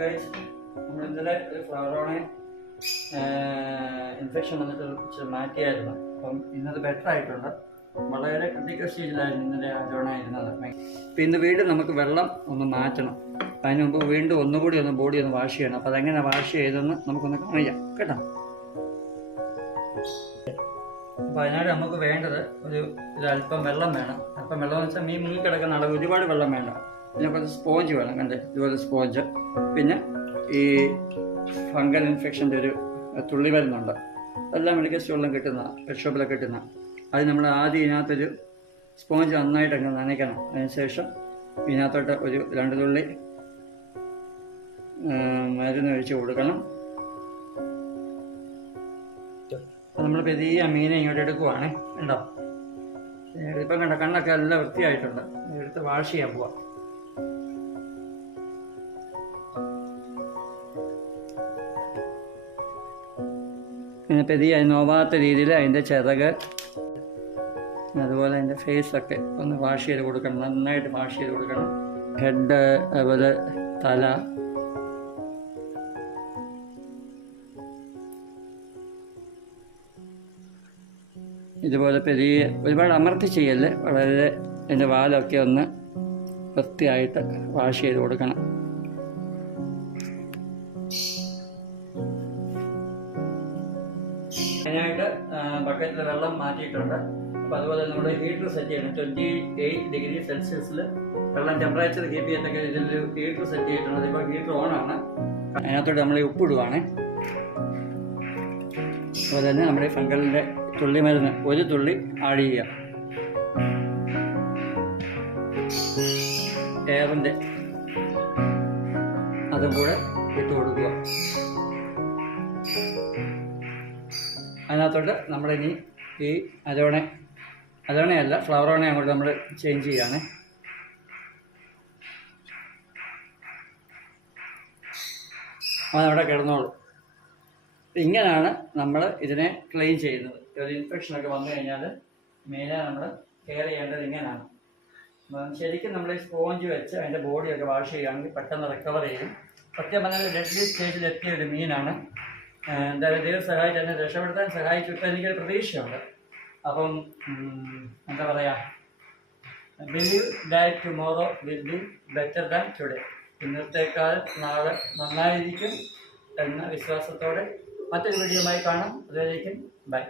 കഴിച്ച് നമ്മൾ ഇന്നലെ ഒരു ഫ്ലവറോണെ ഇൻഫെക്ഷൻ വന്നിട്ട് മാറ്റിയായിരുന്നു. അപ്പം ഇന്നത് ബെറ്റർ ആയിട്ടുണ്ട്. വളരെ ക്രിട്ടിക്കൽ സ്റ്റേജിലായിരുന്നു ഇന്നലെ അജോണ ഇരുന്നത്. അപ്പം ഇന്ന് വീണ്ടും നമുക്ക് വെള്ളം ഒന്ന് മാറ്റണം. അതിന് മുമ്പ് വീണ്ടും ഒന്നുകൂടി ബോഡി ഒന്ന് വാഷ് ചെയ്യണം. അപ്പോൾ അതെങ്ങനെ വാഷ് ചെയ്തെന്ന് നമുക്കൊന്ന് കാണിക്കാം കേട്ടോ. അപ്പോൾ അതിനായിട്ട് നമുക്ക് വേണ്ടത് ഒരല്പം വെള്ളം വേണം. അല്പം വെള്ളം എന്ന് വെച്ചാൽ മീൻ മുങ്ങിക്കിടക്കുന്ന അളവ് ഒരുപാട് വെള്ളം വേണ്ട. പിന്നെ കുറച്ച് സ്പോഞ്ച് വേണം, കണ്ടേ ഇതുപോലെ സ്പോഞ്ച്. പിന്നെ ഈ ഫംഗൽ ഇൻഫെക്ഷൻ്റെ ഒരു തുള്ളി മരുന്നുണ്ട്, അതെല്ലാം മെഡിക്കൽ സ്റ്റോറിലും കിട്ടുന്ന, പെറ്റ് ഷോപ്പിലൊക്കെ കിട്ടുന്ന. അത് നമ്മൾ ആദ്യം ഇതിനകത്തൊരു സ്പോഞ്ച് നന്നായിട്ട് അങ്ങ് നനയ്ക്കണം. അതിനുശേഷം ഇതിനകത്തോട്ട് ഒരു 2 തുള്ളി മരുന്ന് ഒഴിച്ച് കൊടുക്കണം. നമ്മൾ പെരിയ മീനെ ഇങ്ങോട്ട് എടുക്കുവാണേ. ഉണ്ടോ, ഇപ്പം കണ്ട കണ്ണൊക്കെ എല്ലാം വൃത്തിയായിട്ടുണ്ട്. എടുത്ത് വാഷ് ചെയ്യാൻ പോവാം. പിന്നെ പെരിയ നോവാത്ത രീതിയിൽ അതിൻ്റെ ചിറക്, അതുപോലെ അതിൻ്റെ ഫേസൊക്കെ ഒന്ന് വാഷ് ചെയ്ത് കൊടുക്കണം. നന്നായിട്ട് വാഷ് ചെയ്ത് കൊടുക്കണം. ഹെഡ്, അതുപോലെ തല. ഇതുപോലെ പെരിയ ഒരുപാട് അമർത്തി ചെയ്യല്ലേ, വളരെ അതിൻ്റെ വാലൊക്കെ ഒന്ന് വൃത്തിയായിട്ട് വാഷ് ചെയ്ത് കൊടുക്കണം. അതിനായിട്ട് ബക്കറ്റിൽ വെള്ളം മാറ്റിയിട്ടുണ്ട്. അപ്പോൾ അതുപോലെ നമ്മൾ ഹീറ്റർ സെറ്റ് ചെയ്യണം. 28 ഡിഗ്രി സെൽഷ്യസിൽ വെള്ളം ടെമ്പറേച്ചർ കീപ്പ് ചെയ്യത്തക്ക ഇതിലൊരു ഹീറ്റർ സെറ്റ് ചെയ്തിട്ടുണ്ട്. ഇപ്പോൾ ഹീറ്റർ ഓണാണ്. അതിനകത്തോട്ട് നമ്മൾ ഉപ്പിടുവാണ്. അതുപോലെ തന്നെ നമ്മുടെ ഫംഗലിൻ്റെ തുള്ളി മരുന്ന് 1 തുള്ളി ആഡ് ചെയ്യുക. എയറിൻ്റെ അതും കൂടെ ഇട്ട് കൊടുക്കുക. അതിനകത്തോട്ട് നമ്മളിനി ഈ അജോണയല്ല ഫ്ലവറോണെ അങ്ങോട്ട് നമ്മൾ ചേഞ്ച് ചെയ്യുകയാണ്. അതവിടെ കിടന്നോളൂ. ഇങ്ങനെയാണ് നമ്മൾ ഇതിനെ ക്ലീൻ ചെയ്യുന്നത്. ഒരു ഇൻഫെക്ഷനൊക്കെ വന്നു കഴിഞ്ഞാൽ മെയിനായി നമ്മൾ കെയർ ചെയ്യേണ്ടത് ഇങ്ങനെയാണ്. ശരിക്കും നമ്മൾ ഈ സ്പോഞ്ച് വെച്ച് അതിൻ്റെ ബോഡിയൊക്കെ വാഷ് ചെയ്യുകയാണെങ്കിൽ പെട്ടെന്ന് റിക്കവർ ചെയ്യും. സത്യം പറഞ്ഞാൽ ഡെഡ്ലി സ്റ്റേജിലെത്തിയ ഒരു മീനാണ്. എന്തായാലും ദൈവം സഹായിച്ച് എന്നെ രക്ഷപ്പെടുത്താൻ സഹായിച്ചു. ഇപ്പം എനിക്കൊരു പ്രതീക്ഷയുണ്ട്. അപ്പം എന്താ പറയുക, believe that tomorrow will be better than today. ഇന്നത്തേക്കാൾ നാളെ നന്നായിരിക്കും എന്ന വിശ്വാസത്തോടെ മറ്റൊരു വീഡിയോയുമായി കാണാം. അതുവരേക്കും ബൈ.